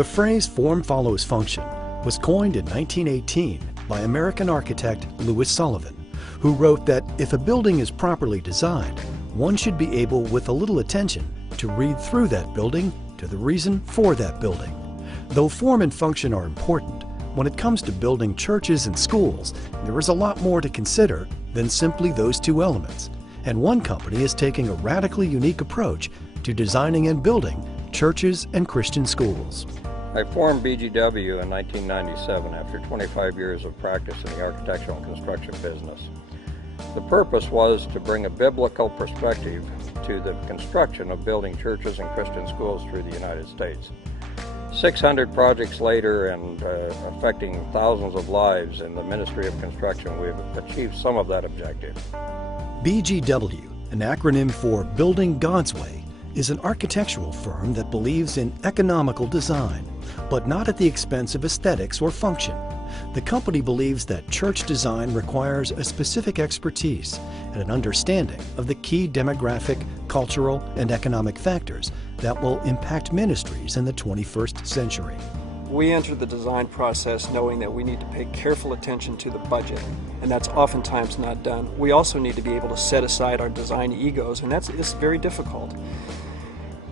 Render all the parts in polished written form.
The phrase form follows function was coined in 1918 by American architect Louis Sullivan, who wrote that if a building is properly designed, one should be able, with a little attention, to read through that building to the reason for that building. Though form and function are important, when it comes to building churches and schools, there is a lot more to consider than simply those two elements. And one company is taking a radically unique approach to designing and building churches and Christian schools. I formed BGW in 1997 after 25 years of practice in the architectural and construction business. The purpose was to bring a biblical perspective to the construction of building churches and Christian schools through the United States. 600 projects later and affecting thousands of lives in the ministry of construction, we've achieved some of that objective. BGW, an acronym for Building God's Way, is an architectural firm that believes in economical design, but not at the expense of aesthetics or function. The company believes that church design requires a specific expertise and an understanding of the key demographic, cultural, and economic factors that will impact ministries in the 21st century. We enter the design process knowing that we need to pay careful attention to the budget, and that's oftentimes not done. We also need to be able to set aside our design egos, and it's very difficult.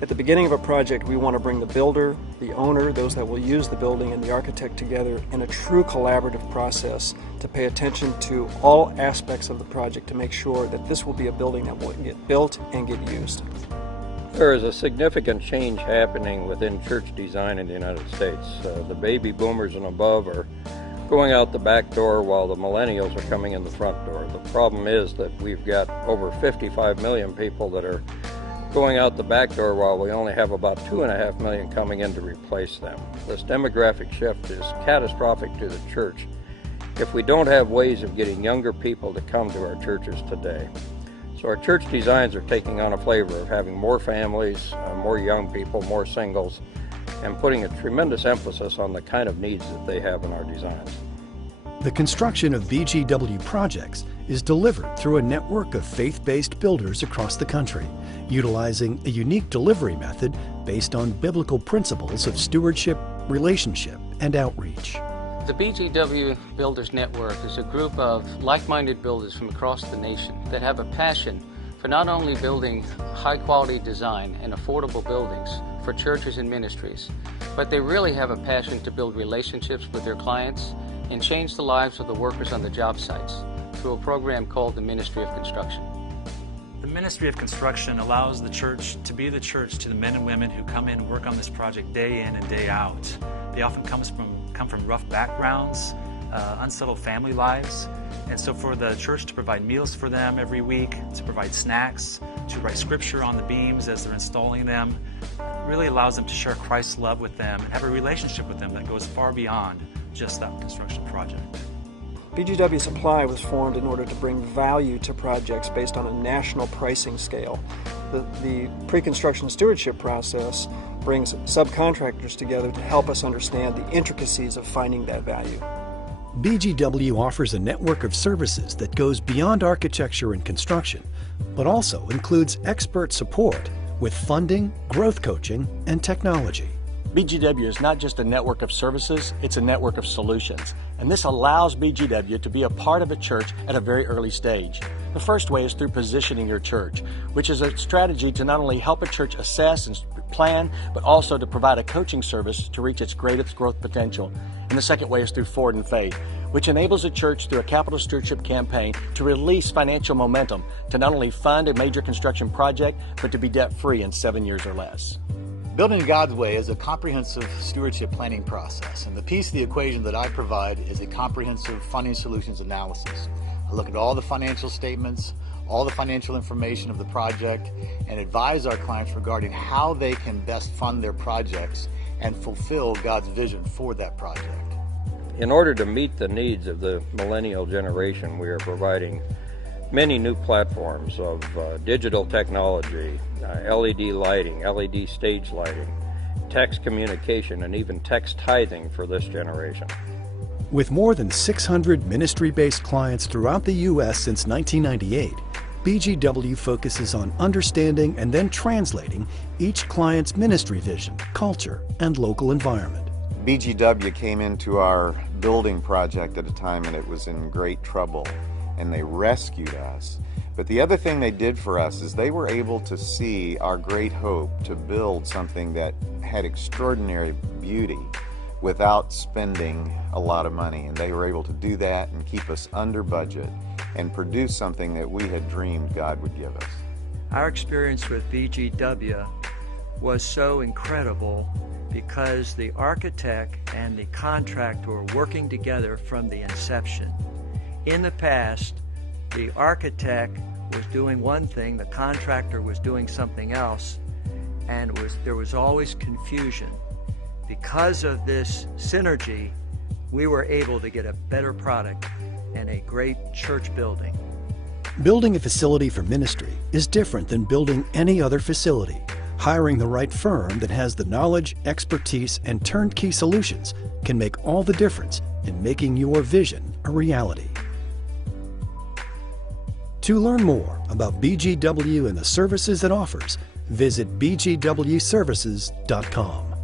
At the beginning of a project, we want to bring the builder, the owner, those that will use the building, and the architect together in a true collaborative process to pay attention to all aspects of the project to make sure that this will be a building that will get built and get used. There is a significant change happening within church design in the United States. The baby boomers and above are going out the back door while the millennials are coming in the front door. The problem is that we've got over 55 million people that are going out the back door while we only have about 2.5 million coming in to replace them. This demographic shift is catastrophic to the church if we don't have ways of getting younger people to come to our churches today. So our church designs are taking on a flavor of having more families, more young people, more singles, and putting a tremendous emphasis on the kind of needs that they have in our designs. The construction of BGW projects is delivered through a network of faith-based builders across the country, utilizing a unique delivery method based on biblical principles of stewardship, relationship, and outreach. The BGW Builders Network is a group of like-minded builders from across the nation that have a passion for not only building high-quality design and affordable buildings for churches and ministries, but they really have a passion to build relationships with their clients and change the lives of the workers on the job sites through a program called the Ministry of Construction. The Ministry of Construction allows the church to be the church to the men and women who come in and work on this project day in and day out. They often come from rough backgrounds, unsettled family lives, and so for the church to provide meals for them every week, to provide snacks, to write scripture on the beams as they're installing them, really allows them to share Christ's love with them and have a relationship with them that goes far beyond just that construction project. BGW Supply was formed in order to bring value to projects based on a national pricing scale. The pre-construction stewardship process brings subcontractors together to help us understand the intricacies of finding that value. BGW offers a network of services that goes beyond architecture and construction, but also includes expert support with funding, growth coaching, and technology. BGW is not just a network of services, it's a network of solutions. And this allows BGW to be a part of a church at a very early stage. The first way is through positioning your church, which is a strategy to not only help a church assess and plan, but also to provide a coaching service to reach its greatest growth potential. And the second way is through Forward in Faith, which enables a church through a capital stewardship campaign to release financial momentum to not only fund a major construction project, but to be debt-free in 7 years or less. Building God's Way is a comprehensive stewardship planning process, and the piece of the equation that I provide is a comprehensive funding solutions analysis. I look at all the financial statements, all the financial information of the project, and advise our clients regarding how they can best fund their projects and fulfill God's vision for that project. In order to meet the needs of the millennial generation, we are providing many new platforms of digital technology, LED lighting, LED stage lighting, text communication, and even text tithing for this generation. With more than 600 ministry-based clients throughout the U.S. since 1998, BGW focuses on understanding and then translating each client's ministry vision, culture, and local environment. BGW came into our building project at a time and it was in great trouble, and they rescued us. But the other thing they did for us is they were able to see our great hope to build something that had extraordinary beauty without spending a lot of money. And they were able to do that and keep us under budget and produce something that we had dreamed God would give us. Our experience with BGW was so incredible because the architect and the contractor were working together from the inception. In the past, the architect was doing one thing, the contractor was doing something else, and there was always confusion. Because of this synergy, we were able to get a better product and a great church building. Building a facility for ministry is different than building any other facility. Hiring the right firm that has the knowledge, expertise, and turnkey solutions can make all the difference in making your vision a reality. To learn more about BGW and the services it offers, visit bgwservices.com.